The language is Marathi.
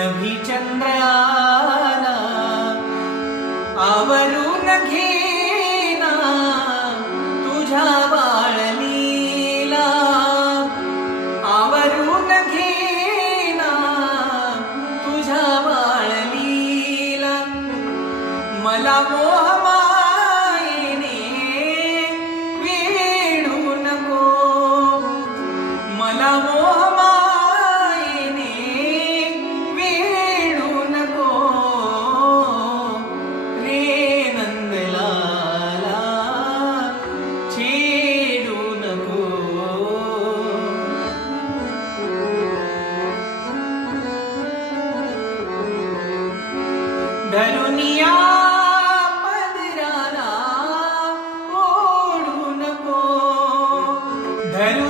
नभी चंद्र आला आवरून घेना तुझ्या बाळलीला, आवरून घेना तुझ्या बाळलीला. मला मोह मायेने वेडू नको, मला मोह मायेने वेडू नको रे नंदलाला, छेडू नको. धरुनिया पदराला ओढू नको, धरू